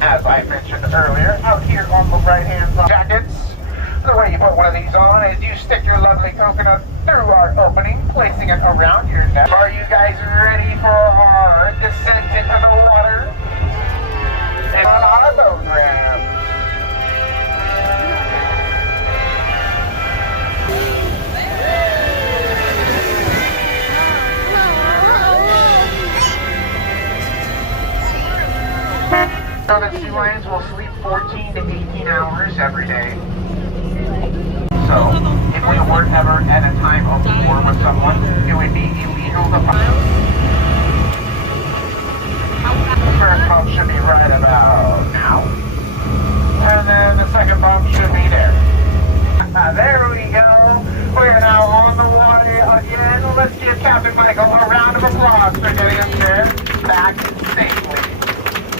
As I mentioned earlier, out here on the right-hand side, jackets. The way you put one of these on is you stick your lovely coconut through our opening, placing it around your neck. Are you guys ready for our descent into the water? And on our boat ramp. So the sea lions will sleep 14 to 18 hours every day. So, if we weren't ever at a time of war with someone, it would be illegal to fire. First option